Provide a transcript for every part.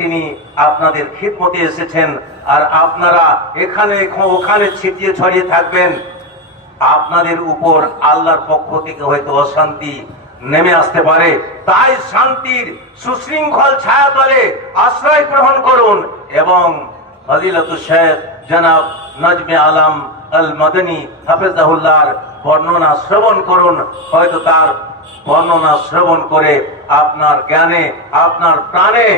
তিনি আপনাদের খিদমতে এসেছেন আর আপনারা এখানে ওখানে ছিটিয়ে ছড়িয়ে থাকবেন। আপনাদের উপর আল্লাহর পক্ষ থেকে হয়তো অশান্তি নেমে আসতে পারে। তাই শান্তির সুশৃঙ্খল ছায়াতলে আশ্রয় গ্রহণ করুন এবং শেখ জনাব নজমে আলম আল মদনী হাফেজাহুল্লাহর বর্ণনা শ্রবণ করুন। হয়তো তার বর্ণনা শ্রবণ করে আপনার জ্ঞানে, আপনার প্রাণে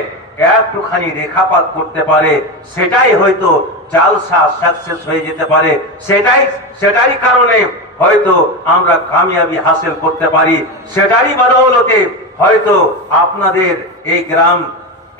একটুখানি রেখাপাত করতে পারে, সেটাই হয়তো জালসা সাকসেস হয়ে যেতে পারে। সেটাই সেটাই কারণে হয়তো আমরা কামিয়াবি হাসিল করতে পারি। সেটারই বদৌলতে হয়তো আপনাদের এই গ্রাম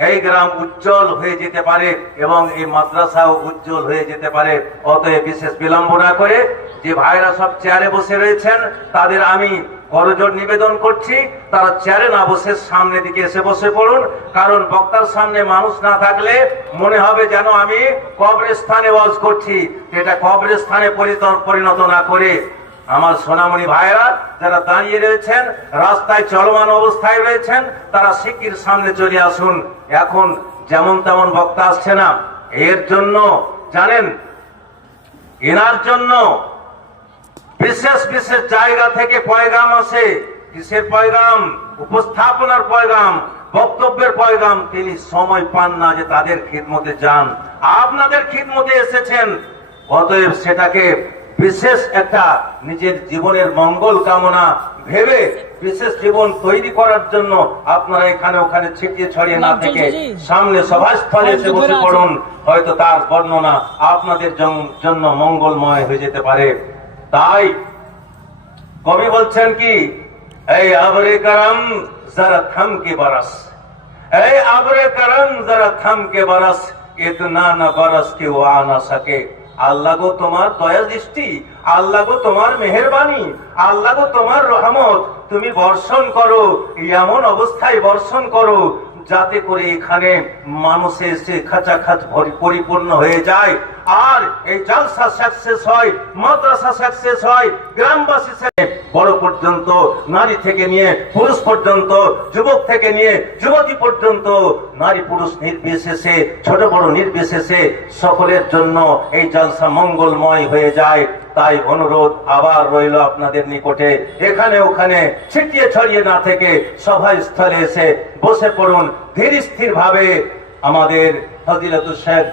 এই গ্রাম উজ্জ্বল হয়ে যেতে পারে এবং এই মাদ্রাসাও উজ্জ্বল হয়ে যেতে পারে। অতএব বিশেষ বিলম্ব না করে যে ভাইরা সব চেয়ারে বসে রয়েছেন, তাদের আমি করজোর নিবেদন করছি, তারা চেয়ারে না বসে সামনে দিকে এসে বসে পড়ুন, কারণ বক্তার সামনে মানুষ না থাকলে মনে হবে যেন আমি কবরস্থানে ওয়াজ করছি এটা কবরস্থানে পরিণত না করে। আমার সোনামণি ভাইরা যারা দাঁড়িয়ে রয়েছেন, রাস্তায় চলমান অবস্থায় রয়েছেন, তারা শিগগির সামনে চলে আসুন। এখন যেমন তেমন বক্তা আসছে না। এর জন্য, জানেন, এনার জন্য বিশেষ বিশেষ জায়গা থেকে পয়গাম আসে। কিসের পয়গাম? উপস্থাপনার পয়গাম বক্তব্যের পয়গাম। তিনি সময় পান না যে তাদের খিদমতে যান। আপনাদের খিদমতে এসেছেন। অতএব সেটাকে বিশেষ একটা নিজের জীবনের মঙ্গল কামনা ভেবে বিশেষ জীবন তৈরি করার জন্য আপনারা এখানে ওখানে ছিটিয়ে ছড়িয়ে না থেকে সামনে সভাস্থলে এসে বসে পড়ুন। হয়তো তার বর্ণনা আপনাদের জন্য মঙ্গলময় হয়ে যেতে পারে। তাই কবি বলছেন কি, এই আবরে করম জরা থম কে বরস। এই আবরে করম জরা থম কে বরস, ইতনা না বরস কে ও আ না সকে। আল্লাহ গো তোমার দয়া দৃষ্টি, আল্লাহ গো তোমার মেহেরবানি, আল্লাহ গো তোমার রহমত। তুমি বর্ষণ করো, এমন অবস্থায় বর্ষণ করো যাতে করে এখানে মানুষে এসে খাঁচাখাচ ভরি- পরিপূর্ণ হয়ে যায়। আর এই জালসা সাকসেস হয়, মাদ্রাসা সাকসেস হয়, গ্রামবাসী বড় পর্যন্ত, নারী থেকে নিয়ে পুরুষ পর্যন্ত, যুবক থেকে নিয়ে যুবতী পর্যন্ত, নারী পুরুষ নির্বিশেষে, ছোট বড় নির্বিশেষে সকলের জন্য এই জালসা মঙ্গলময় হয়ে যায়। তাই অনুরোধ আবার রইল আপনাদের নিকটে। এখানে ওখানে ছিটিয়ে ছড়িয়ে না থেকে সভাস্থলে এসে বসে পড়ুন ধীর স্থির ভাবে আমাদের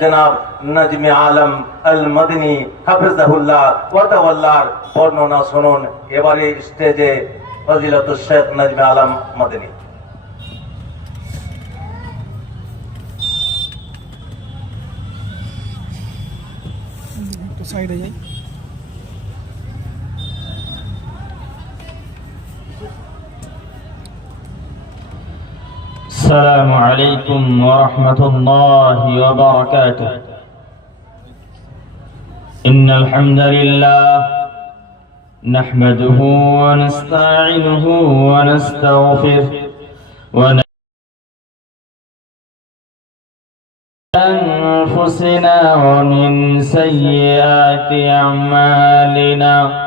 জনাব আলম বর্ণনা শুনুন এবারে স্টেজে শেখ নজমে আলম সাইডে যাই। السلام عليكم ورحمة الله وبركاته. إن الحمد لله نحمده ونستعينه ونستغفره ون أنفسنا ومن سيئات أعمالنا.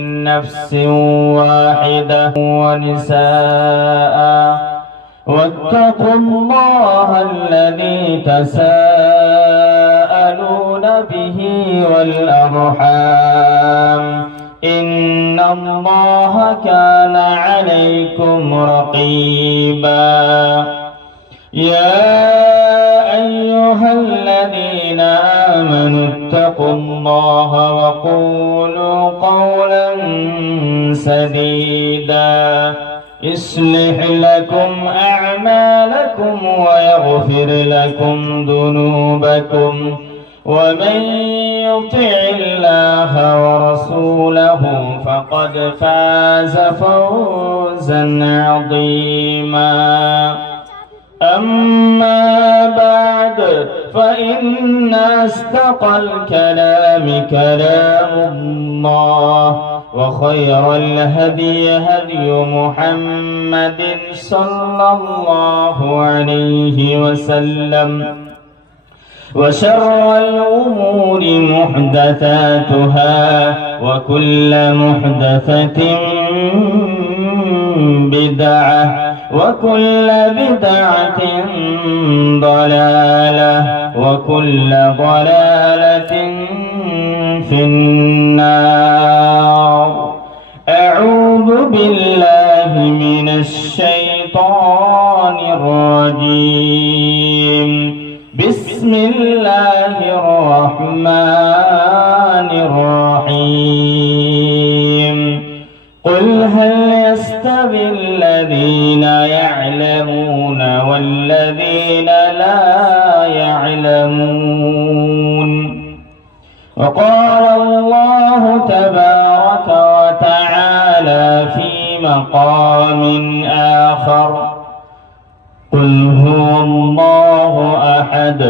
نفس واحدة ونساء. واتقوا الله الذي تساءلون به والأرحام. إن الله كان عليكم رقيبا. يا أيها الذين آمنوا واتقوا الله وقولوا قولا سديدا. يصلح لكم أعمالكم ويغفر لكم ذنوبكم. ومن يطع الله ورسوله فقد فاز فوزا عظيما. أما بعد فإن أصدق الكلام كلام الله وخير الهدي هدي محمد صلى الله عليه وسلم وشر الأمور محدثاتها وكل محدثة بدعة وكل بدعة ضلالة وكل ضلالة في النار. أعوذ بالله من الشيطان الرجيم. بسم الله الرحمن وقال الله تبارك وتعالى في مقام آخر قل هو الله أحد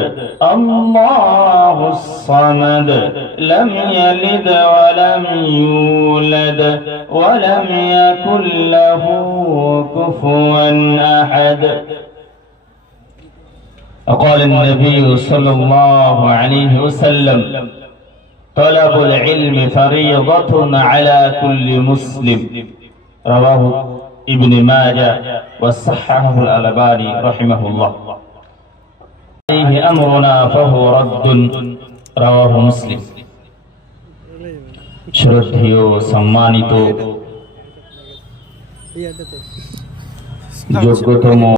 الله الصمد لم يلد ولم يولد ولم يكن له كفوا أحد. وقال النبي صلى الله عليه وسلم طلب العلم فريضة على كل مسلم رواه ابن ماجه وصححه الألباني رحمه الله عليه أمرنا فهو رد رواه مسلم শ্রদ্ধেয় সম্মানিত যোগ্যতম